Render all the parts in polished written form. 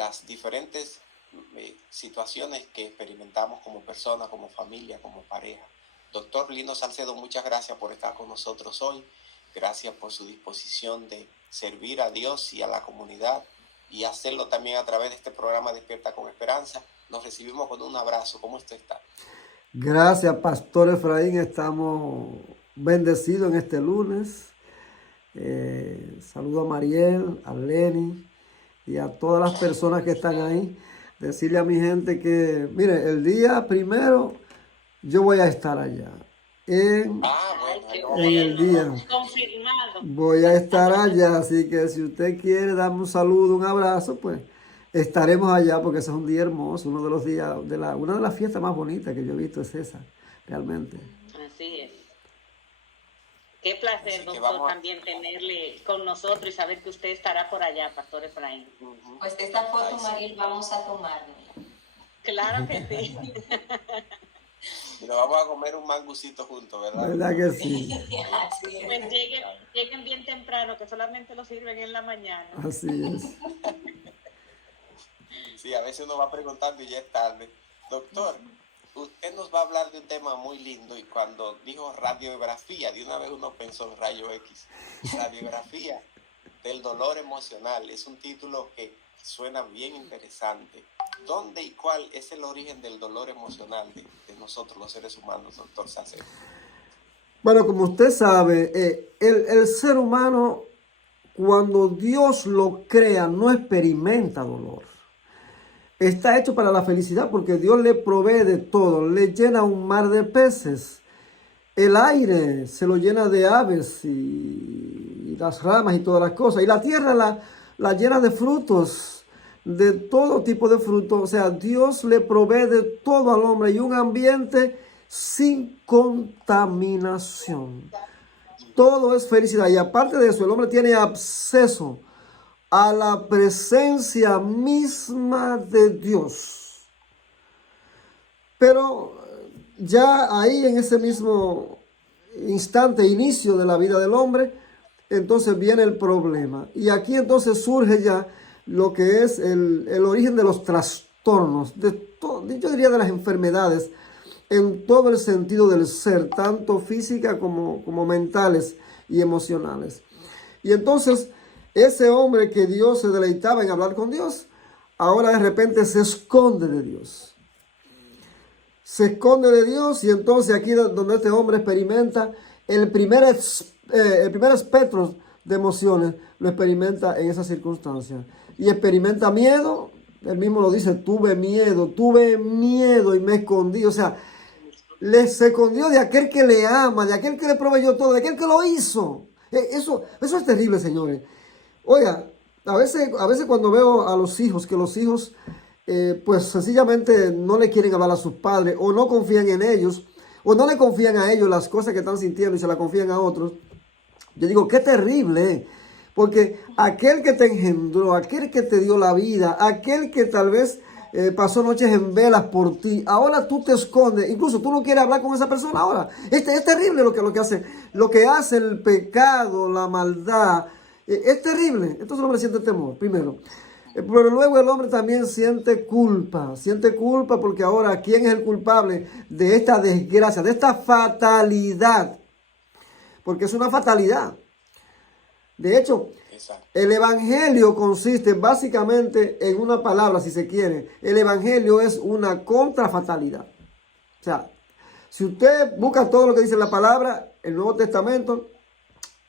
las diferentes situaciones que experimentamos como persona, como familia, como pareja. Doctor Lino Salcedo, muchas gracias por estar con nosotros hoy. Gracias por su disposición de servir a Dios y a la comunidad y hacerlo también a través de este programa Despierta con Esperanza. Nos recibimos con un abrazo. ¿Cómo usted está? Gracias, Pastor Efraín. Estamos bendecidos en este lunes. Saludo a Mariel, a Lenny y a todas las personas que están ahí. Decirle a mi gente que, mire, el día primero yo voy a estar allá. En el día. Confirmado. Voy a estar allá, así que si usted quiere darme un saludo, un abrazo, pues estaremos allá porque ese es un día hermoso, uno de los días, una de las fiestas más bonitas que yo he visto es esa, realmente. Así es. Qué placer, doctor, también tenerle con nosotros y saber que usted estará por allá, Pastor Efraín. Pues esta foto, Mariel, vamos a tomarla. Claro que sí. Y nos vamos a comer un mangucito juntos, ¿verdad? ¿Verdad que sí? Pues lleguen bien temprano, que solamente lo sirven en la mañana. Así es. Sí, a veces uno va preguntando y ya es tarde. Doctor, usted nos va a hablar de un tema muy lindo y cuando dijo radiografía, de una vez uno pensó en rayo X. Radiografía del dolor emocional. Es un título que suena bien interesante. ¿Dónde y cuál es el origen del dolor emocional de nosotros los seres humanos, doctor Salcedo? Bueno, como usted sabe, el ser humano, cuando Dios lo crea, no experimenta dolor. Está hecho para la felicidad porque Dios le provee de todo, le llena un mar de peces. El aire se lo llena de aves y las ramas y todas las cosas. Y la tierra la llena de frutos, de todo tipo de frutos. O sea, Dios le provee de todo al hombre y un ambiente sin contaminación. Todo es felicidad. Y aparte de eso, el hombre tiene acceso a la presencia misma de Dios. Pero ya ahí en ese mismo instante, inicio de la vida del hombre, entonces viene el problema. Y aquí entonces surge ya lo que es el origen de los trastornos, yo diría de las enfermedades, en todo el sentido del ser, tanto física como mentales y emocionales. Y entonces ese hombre que Dios se deleitaba en hablar con Dios, ahora de repente se esconde de Dios. Se esconde de Dios y entonces aquí donde este hombre experimenta el primer espectro de emociones, lo experimenta en esa circunstancia. Y experimenta miedo, él mismo lo dice, tuve miedo y me escondí. O sea, se escondió de aquel que le ama, de aquel que le proveyó todo, de aquel que lo hizo. Eso es terrible, señores. Oiga, a veces cuando veo a los hijos, que los hijos pues sencillamente no le quieren hablar a sus padres o no confían en ellos o no le confían a ellos las cosas que están sintiendo y se las confían a otros. Yo digo, qué terrible, porque aquel que te engendró, aquel que te dio la vida, aquel que tal vez pasó noches en velas por ti, ahora tú te escondes, incluso tú no quieres hablar con esa persona ahora. Es terrible lo que hace el pecado, la maldad, es terrible. Entonces el hombre siente temor, primero. Pero luego el hombre también siente culpa porque ahora, ¿quién es el culpable de esta desgracia, de esta fatalidad? Porque es una fatalidad. De hecho, el evangelio consiste básicamente en una palabra, si se quiere. El evangelio es una contrafatalidad. O sea, si usted busca todo lo que dice la palabra, el Nuevo Testamento,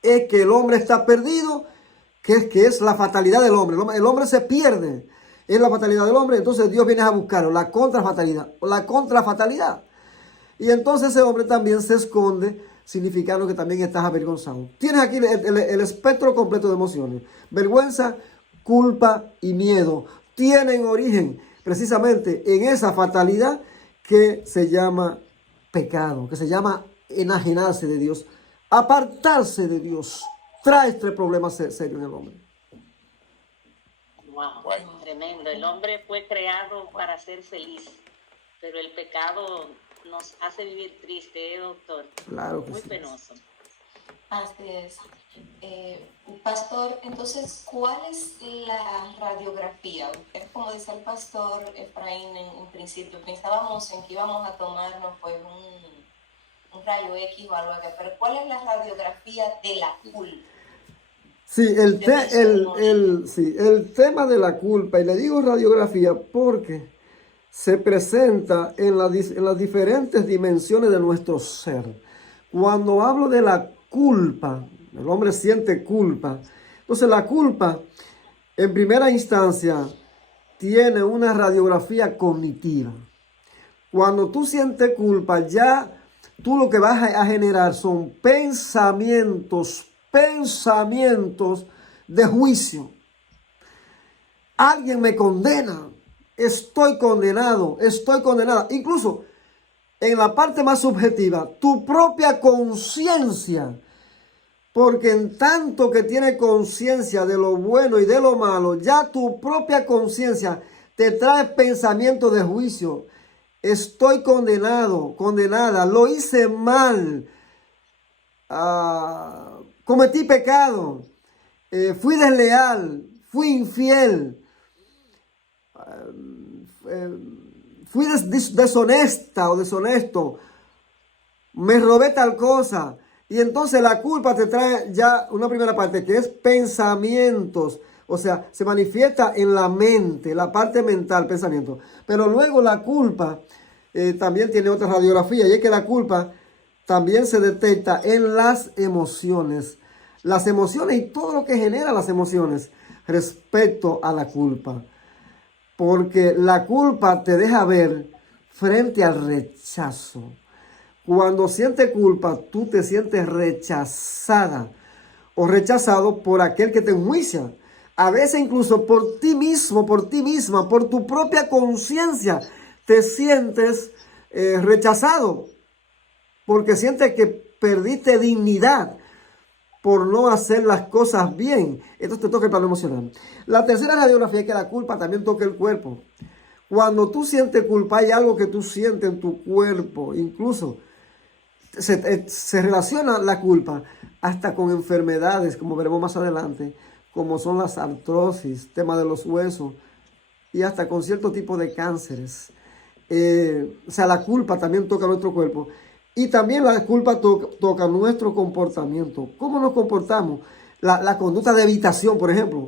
es que el hombre está perdido, que es la fatalidad del hombre. El hombre se pierde, es la fatalidad del hombre. Entonces Dios viene a buscarlo, la contrafatalidad. Y entonces ese hombre también se esconde, significando que también estás avergonzado. Tienes aquí el espectro completo de emociones. Vergüenza, culpa y miedo tienen origen precisamente en esa fatalidad que se llama pecado, que se llama enajenarse de Dios, apartarse de Dios. Trae este problema serio en el hombre. Wow, tremendo. El hombre fue creado para ser feliz, pero el pecado nos hace vivir triste, doctor. Claro que muy sí. penoso. Así es. Pastor, entonces, ¿cuál es la radiografía? Usted, como dice el pastor Efraín en principio, pensábamos en que íbamos a tomarnos pues un rayo X o algo, pero ¿cuál es la radiografía de la culpa? Sí, sí, el tema de la culpa, y le digo radiografía porque se presenta en las diferentes dimensiones de nuestro ser. Cuando hablo de la culpa, el hombre siente culpa. Entonces la culpa, en primera instancia, tiene una radiografía cognitiva. Cuando tú sientes culpa, ya tú lo que vas a generar son pensamientos de juicio. Alguien me condena, estoy condenado, estoy condenada. Incluso en la parte más subjetiva, tu propia conciencia, porque en tanto que tiene conciencia de lo bueno y de lo malo, ya tu propia conciencia te trae pensamientos de juicio. Estoy condenado, condenada, lo hice mal, cometí pecado, fui desleal, fui infiel, fui deshonesta o deshonesto, me robé tal cosa. Y entonces la culpa te trae ya una primera parte que es pensamientos. O sea, se manifiesta en la mente, la parte mental, pensamiento. Pero luego la culpa también tiene otra radiografía, y es que la culpa también se detecta en las emociones. Las emociones y todo lo que genera las emociones respecto a la culpa. Porque la culpa te deja ver frente al rechazo. Cuando sientes culpa, tú te sientes rechazada o rechazado por aquel que te enjuicia. A veces incluso por ti mismo, por ti misma, por tu propia conciencia, te sientes rechazado porque sientes que perdiste dignidad por no hacer las cosas bien. Entonces te toca el plano emocional. La tercera radiografía es que la culpa también toca el cuerpo. Cuando tú sientes culpa, hay algo que tú sientes en tu cuerpo. Incluso se relaciona la culpa hasta con enfermedades, como veremos más adelante, como son las artrosis, tema de los huesos, y hasta con cierto tipo de cánceres. O sea, la culpa también toca nuestro cuerpo. Y también la culpa toca nuestro comportamiento. ¿Cómo nos comportamos? La conducta de evitación, por ejemplo,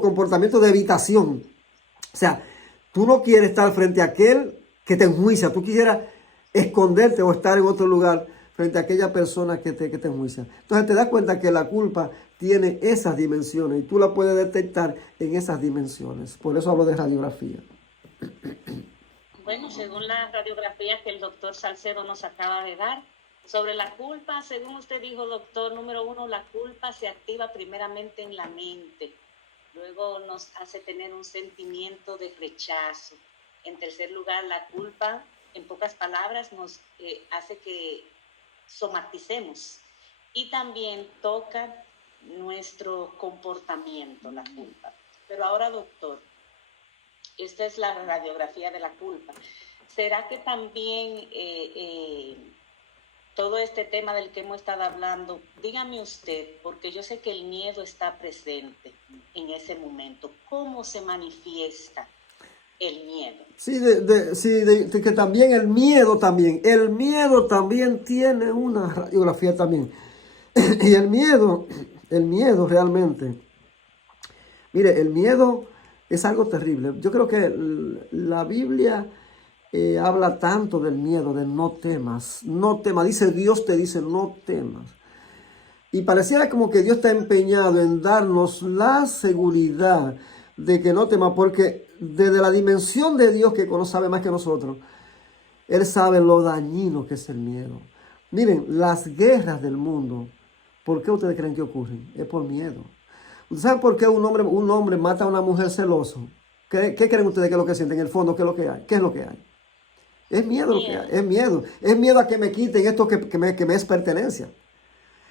comportamiento de evitación. O sea, tú no quieres estar frente a aquel que te enjuicia. Tú quisieras esconderte o estar en otro lugar frente a aquella persona que te enjuicia. Entonces te das cuenta que la culpa tiene esas dimensiones y tú la puedes detectar en esas dimensiones. Por eso hablo de radiografía. Bueno, según la radiografía que el doctor Salcedo nos acaba de dar, sobre la culpa, según usted dijo, doctor, número 1, la culpa se activa primeramente en la mente. Luego nos hace tener un sentimiento de rechazo. En tercer lugar, la culpa, en pocas palabras, nos hace que somaticemos. Y también toca nuestro comportamiento, la culpa. Pero ahora, doctor, esta es la radiografía de la culpa. ¿Será que también todo este tema del que hemos estado hablando, dígame usted, porque yo sé que el miedo está presente en ese momento, ¿cómo se manifiesta el miedo? Sí, que también el miedo también tiene una radiografía también. Y el miedo realmente, mire, el miedo es algo terrible. Yo creo que la Biblia habla tanto del miedo, de no temas, no temas. Dios te dice, no temas. Y pareciera como que Dios está empeñado en darnos la seguridad de que no temas, porque desde la dimensión de Dios que sabe más que nosotros, Él sabe lo dañino que es el miedo. Miren, las guerras del mundo, ¿por qué ustedes creen que ocurren? Es por miedo. ¿Ustedes saben por qué un hombre mata a una mujer celoso? ¿Qué creen ustedes que es lo que sienten? En el fondo, ¿qué es lo que hay? ¿Qué es lo que hay? Es miedo lo que hay, es miedo. Es miedo a que me quiten esto que me es pertenencia.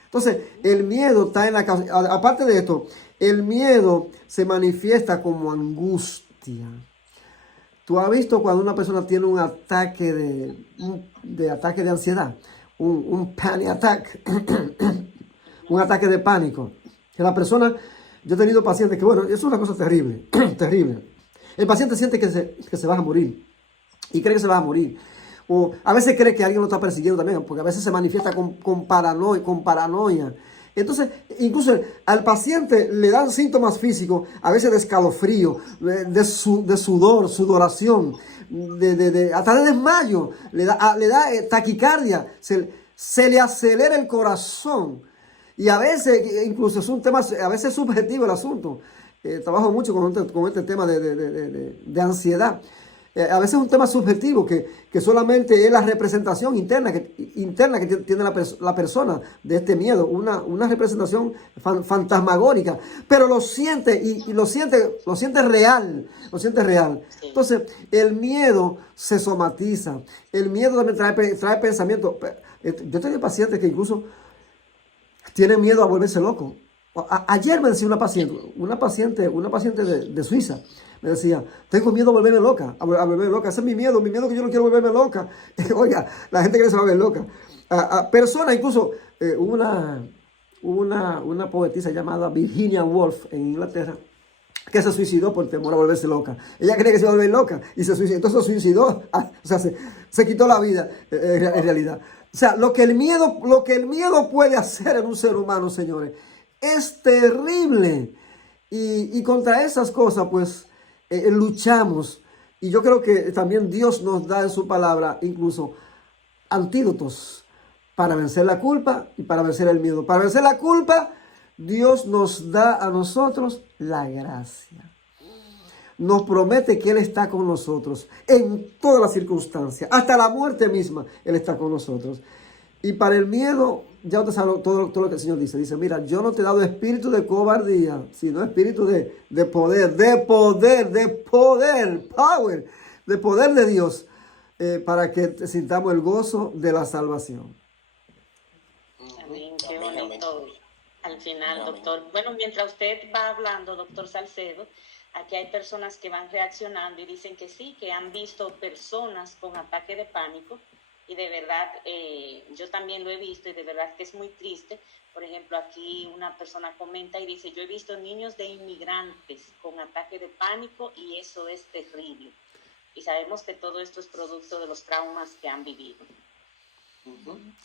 Entonces, el miedo está en la causa. Aparte de esto, el miedo se manifiesta como angustia. ¿Tú has visto cuando una persona tiene un ataque de ansiedad? Un panic attack. un ataque de pánico. Que la persona, yo he tenido pacientes que, bueno, eso es una cosa terrible, terrible. El paciente siente que se va a morir y cree que se va a morir. O a veces cree que alguien lo está persiguiendo también, porque a veces se manifiesta con paranoia. Entonces, incluso al paciente le dan síntomas físicos, a veces de escalofrío, de sudor, sudoración, hasta de desmayo, le da taquicardia, se le acelera el corazón. Y a veces, incluso es un tema, a veces subjetivo el asunto. Trabajo mucho con este tema de ansiedad. A veces es un tema subjetivo que solamente es la representación interna que tiene la persona de este miedo, una representación fantasmagórica, pero lo siente y lo siente real, Entonces, el miedo se somatiza, el miedo también trae pensamientos. Yo tengo pacientes que incluso tienen miedo a volverse locos. Ayer me decía una paciente de Suiza, me decía, tengo miedo a volverme loca, ese es mi miedo que yo no quiero volverme loca. Oiga, la gente quiere se volver loca. Personas, incluso una poetisa llamada Virginia Woolf en Inglaterra, que se suicidó por temor a volverse loca. Ella creía que se iba a volver loca y se suicidó, entonces se suicidó, o sea, se quitó la vida en realidad. O sea, lo que el miedo puede hacer en un ser humano, señores, es terrible. Y contra esas cosas, pues, luchamos. Y yo creo que también Dios nos da en su palabra incluso antídotos para vencer la culpa y para vencer el miedo. Para vencer la culpa, Dios nos da a nosotros la gracia. Nos promete que Él está con nosotros en todas las circunstancias, hasta la muerte misma, Él está con nosotros. Y para el miedo, ya usted sabe todo lo que el Señor dice. Dice, mira, yo no te he dado espíritu de cobardía, sino espíritu de poder de Dios, para que sintamos el gozo de la salvación. Amén, qué bonito. Al final, doctor. Bueno, mientras usted va hablando, doctor Salcedo, aquí hay personas que van reaccionando y dicen que sí, que han visto personas con ataque de pánico. Y de verdad, yo también lo he visto y de verdad que es muy triste. Por ejemplo, aquí una persona comenta y dice, yo he visto niños de inmigrantes con ataque de pánico y eso es terrible. Y sabemos que todo esto es producto de los traumas que han vivido.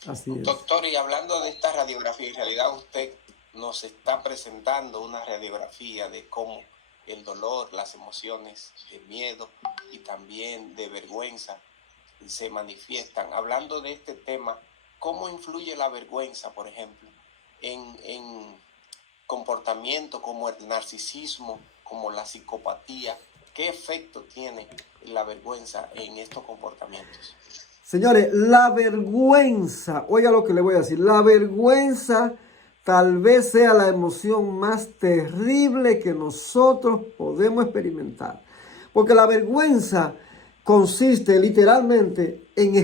Así es. Doctor, y hablando de esta radiografía, en realidad usted nos está presentando una radiografía de cómo el dolor, las emociones de miedo y también de vergüenza se manifiestan. Hablando de este tema, ¿cómo influye la vergüenza, por ejemplo, en comportamiento como el narcisismo, como la psicopatía? ¿Qué efecto tiene la vergüenza en estos comportamientos? Señores, la vergüenza, oiga lo que le voy a decir, la vergüenza tal vez sea la emoción más terrible que nosotros podemos experimentar. Porque la vergüenza consiste literalmente en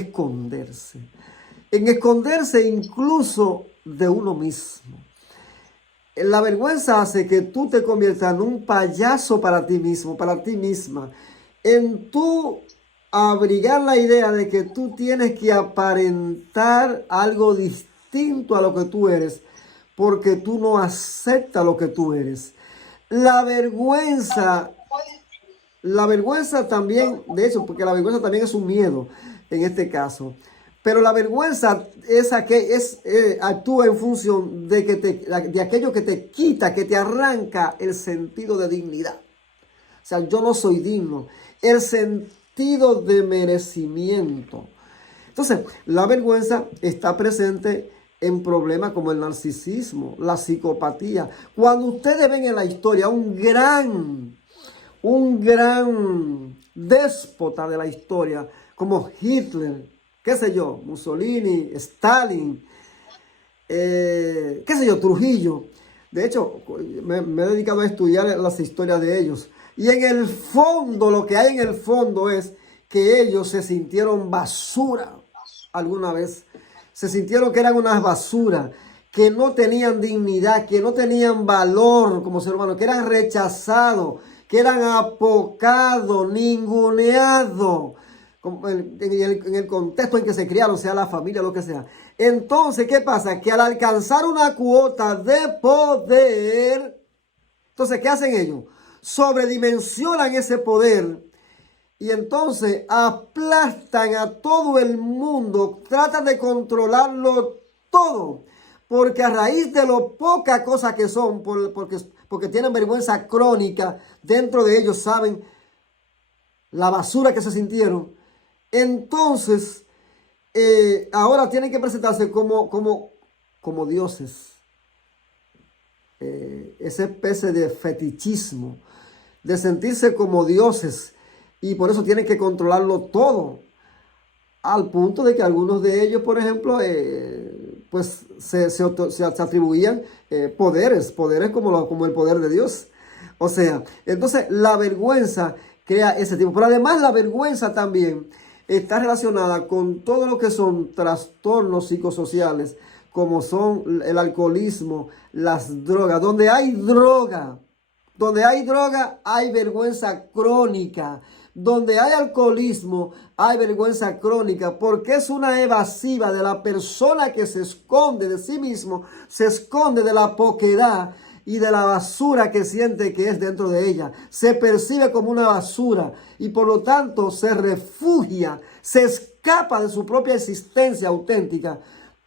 esconderse incluso de uno mismo. La vergüenza hace que tú te conviertas en un payaso para ti mismo, para ti misma, en tú abrigar la idea de que tú tienes que aparentar algo distinto a lo que tú eres, porque tú no aceptas lo que tú eres. La vergüenza también, de hecho, porque la vergüenza también es un miedo en este caso. Pero la vergüenza actúa en función de aquello que te quita, que te arranca el sentido de dignidad. O sea, yo no soy digno. El sentido de merecimiento. Entonces, la vergüenza está presente en problemas como el narcisismo, la psicopatía. Cuando ustedes ven en la historia un gran déspota de la historia, como Hitler, qué sé yo, Mussolini, Stalin, qué sé yo, Trujillo. De hecho, me he dedicado a estudiar las historias de ellos. Y en el fondo, lo que hay en el fondo es que ellos se sintieron basura alguna vez. Se sintieron que eran unas basuras, que no tenían dignidad, que no tenían valor como ser humano, que eran rechazados, que eran apocados, ninguneados. en el contexto en que se criaron, sea la familia, lo que sea. Entonces, ¿qué pasa? Que al alcanzar una cuota de poder, entonces, ¿qué hacen ellos? Sobredimensionan ese poder y entonces aplastan a todo el mundo, tratan de controlarlo todo, porque a raíz de lo poca cosa que son, porque tienen vergüenza crónica, dentro de ellos saben la basura que se sintieron. Entonces, ahora tienen que presentarse como dioses. Esa especie de fetichismo, de sentirse como dioses, y por eso tienen que controlarlo todo, al punto de que algunos de ellos, por ejemplo, pues se atribuían poderes como el poder de Dios. O sea, entonces la vergüenza crea ese tipo. Pero además la vergüenza también está relacionada con todo lo que son trastornos psicosociales, como son el alcoholismo, las drogas. Donde hay droga, hay vergüenza crónica. Donde hay alcoholismo, hay vergüenza crónica, porque es una evasiva de la persona que se esconde de sí mismo, se esconde de la poquedad y de la basura que siente que es dentro de ella. Se percibe como una basura y por lo tanto se refugia, se escapa de su propia existencia auténtica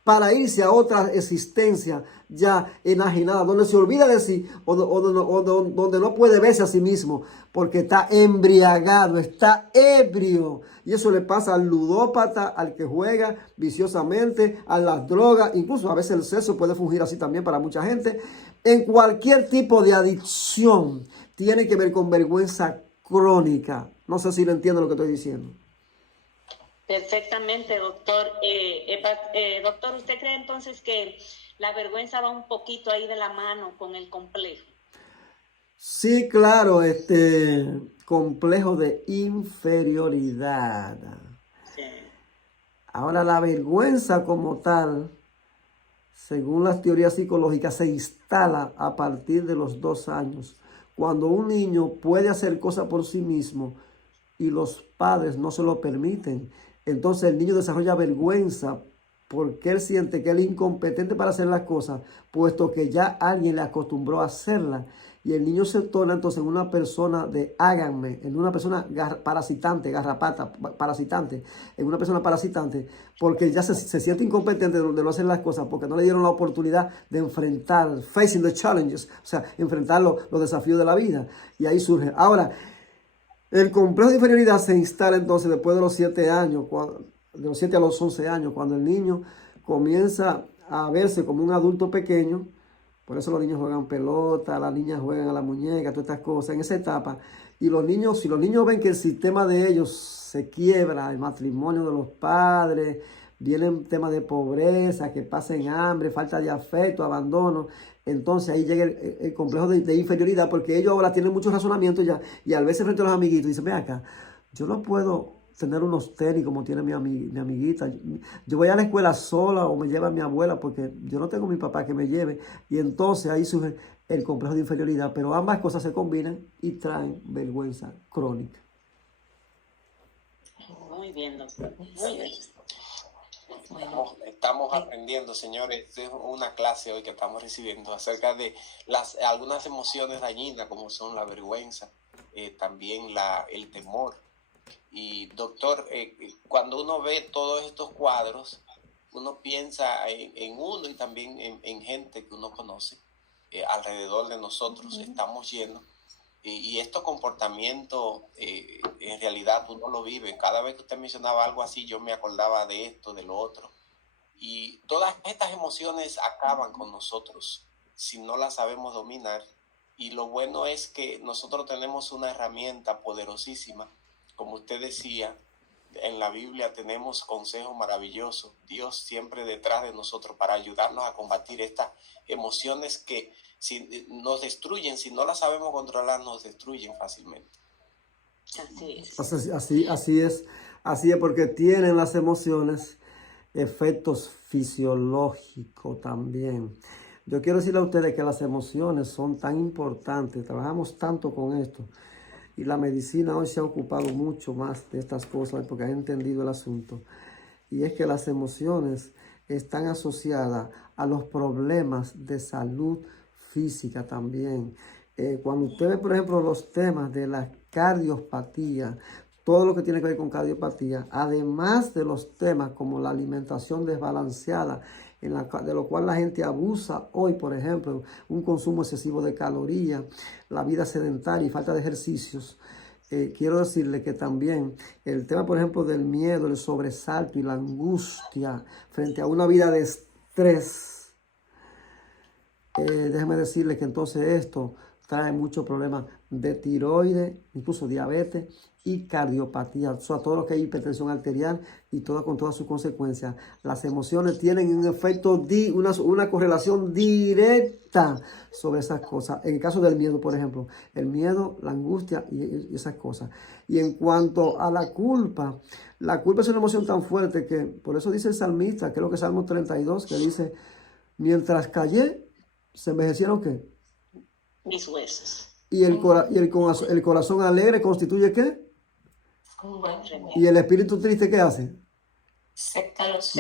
para irse a otra existencia ya enajenada, donde se olvida de sí o donde no puede verse a sí mismo, porque está embriagado, está ebrio. Y eso le pasa al ludópata, al que juega viciosamente, a las drogas, incluso a veces el sexo puede fungir así también para mucha gente. En cualquier tipo de adicción tiene que ver con vergüenza crónica. No sé si le entiendo lo que estoy diciendo. Perfectamente, doctor. Doctor, ¿usted cree entonces que la vergüenza va un poquito ahí de la mano con el complejo? Sí, claro, complejo de inferioridad. Sí. Ahora, la vergüenza como tal, según las teorías psicológicas, se instala a partir de los 2 años, cuando un niño puede hacer cosas por sí mismo y los padres no se lo permiten. Entonces el niño desarrolla vergüenza porque él siente que él es incompetente para hacer las cosas, puesto que ya alguien le acostumbró a hacerlas. Y el niño se torna entonces en una persona de háganme, en una persona parasitante, garrapata, parasitante, en una persona parasitante, porque ya se siente incompetente de no hacer las cosas, porque no le dieron la oportunidad de enfrentar, facing the challenges, o sea, enfrentar los desafíos de la vida. Y ahí surge. Ahora, el complejo de inferioridad se instala entonces después de los 7 años, de los 7 a los 11 años, cuando el niño comienza a verse como un adulto pequeño. Por eso los niños juegan pelota, las niñas juegan a la muñeca, todas estas cosas, en esa etapa. Y los niños, si los niños ven que el sistema de ellos se quiebra, el matrimonio de los padres, vienen temas de pobreza, que pasen hambre, falta de afecto, abandono, entonces ahí llega el complejo de inferioridad, porque ellos ahora tienen muchos razonamientos ya, y al verse frente a los amiguitos, dicen, ven acá, yo no puedo tener unos tenis como tiene mi amiguita. Yo voy a la escuela sola o me lleva mi abuela porque yo no tengo mi papá que me lleve. Y entonces ahí surge el complejo de inferioridad. Pero ambas cosas se combinan y traen vergüenza crónica. Muy bien, doctor. Muy bien. Estamos aprendiendo, señores, es una clase hoy que estamos recibiendo acerca de algunas emociones dañinas como son la vergüenza, también el temor. Y doctor, cuando uno ve todos estos cuadros, uno piensa en uno y también en gente que uno conoce alrededor de nosotros. Estamos llenos. Y estos comportamientos, en realidad uno lo vive. Cada vez que usted mencionaba algo así, yo me acordaba de esto, de lo otro. Y todas estas emociones acaban con nosotros si no las sabemos dominar. Y lo bueno es que nosotros tenemos una herramienta poderosísima. Como usted decía, en la Biblia tenemos consejos maravillosos. Dios siempre detrás de nosotros para ayudarnos a combatir estas emociones que nos destruyen. Si no las sabemos controlar, nos destruyen fácilmente. Así es. Así es porque tienen las emociones efectos fisiológicos también. Yo quiero decirle a ustedes que las emociones son tan importantes. Trabajamos tanto con esto. y la medicina hoy se ha ocupado mucho más de estas cosas porque ha entendido el asunto. Y es que las emociones están asociadas a los problemas de salud física también. Cuando usted ve, por ejemplo, los temas de la cardiopatía, todo lo que tiene que ver con cardiopatía, además de los temas como la alimentación desbalanceada, de lo cual la gente abusa hoy, por ejemplo, un consumo excesivo de calorías, la vida sedentaria y falta de ejercicios. Quiero decirle que también el tema, por ejemplo, del miedo, el sobresalto y la angustia frente a una vida de estrés, déjeme decirle que entonces esto trae muchos problemas de tiroides, incluso diabetes y cardiopatía, o sea, todo lo que hay hipertensión arterial y todo con todas sus consecuencias. Las emociones tienen un efecto, una correlación directa sobre esas cosas. En el caso del miedo, por ejemplo, el miedo, la angustia y esas cosas. Y en cuanto a la culpa es una emoción tan fuerte que, por eso dice el salmista, creo que es Salmo 32, que dice, mientras callé, se envejecieron, ¿qué? Mis huesos. Y el corazón alegre constituye ¿qué? Un buen remedio. Y el espíritu triste, ¿qué hace? Seca los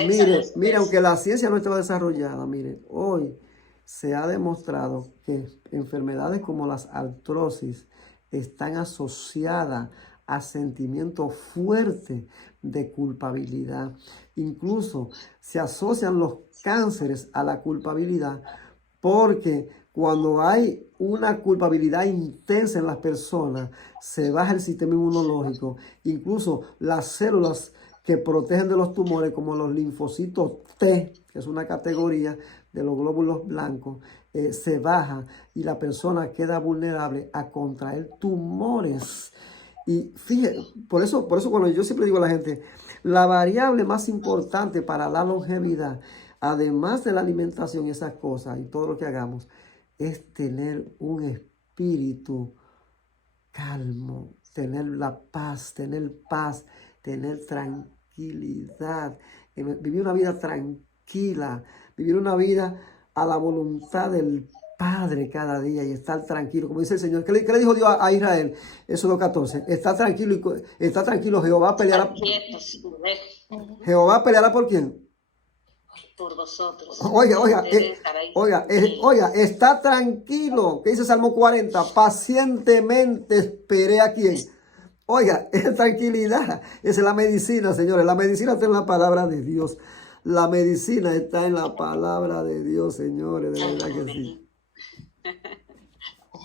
Mire, aunque la ciencia no estaba desarrollada, mire, hoy se ha demostrado que enfermedades como las artrosis están asociadas a sentimientos fuertes de culpabilidad. Incluso se asocian los cánceres a la culpabilidad porque cuando hay una culpabilidad intensa en las personas, se baja el sistema inmunológico. Incluso las células que protegen de los tumores, como los linfocitos T, que es una categoría de los glóbulos blancos, se baja y la persona queda vulnerable a contraer tumores. Y fíjate, por eso cuando yo siempre digo a la gente, la variable más importante para la longevidad, además de la alimentación y esas cosas y todo lo que hagamos, es tener un espíritu calmo, tener la paz, tener tranquilidad, vivir una vida tranquila, vivir una vida a la voluntad del Padre cada día y estar tranquilo. Como dice el Señor, ¿qué le dijo Dios a Israel? Éxodo 14, está tranquilo, Jehová peleará. Jehová peleará ¿por quién? Por vosotros. Oiga, está tranquilo. ¿Qué dice Salmo 40? Pacientemente esperé a quién. Oiga, es tranquilidad. Esa es la medicina, señores. La medicina está en la palabra de Dios. La medicina está en la palabra de Dios, señores. De verdad que sí.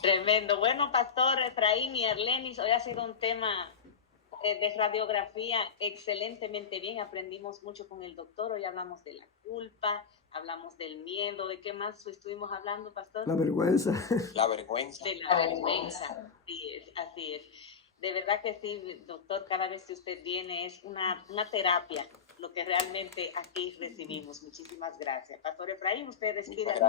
Tremendo. Bueno, Pastor Efraín y Arlenis, hoy ha sido un tema de radiografía excelentemente bien. Aprendimos mucho con el doctor. Hoy hablamos de la culpa, hablamos del miedo. ¿De qué más estuvimos hablando, Pastor? La vergüenza. La vergüenza. De la vergüenza. Así es. De verdad que sí, doctor, cada vez que usted viene es una terapia, lo que realmente aquí recibimos. Muchísimas gracias. Pastor Efraín, usted despide al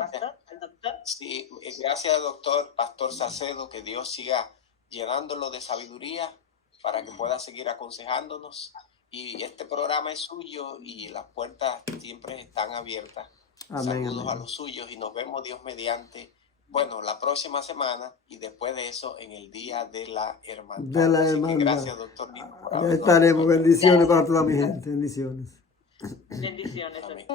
doctor. Sí, gracias, doctor Pastor Salcedo, que Dios siga llenándolo de sabiduría para que pueda seguir aconsejándonos. Y este programa es suyo y las puertas siempre están abiertas. Amén, Saludos amén. a los suyos y nos vemos Dios mediante, bueno, la próxima semana y después de eso en el Día de la Hermandad. Así que gracias, doctor Nino, por Ya estaremos. Bendiciones para toda mi gente. Bendiciones. Bendiciones. Amén.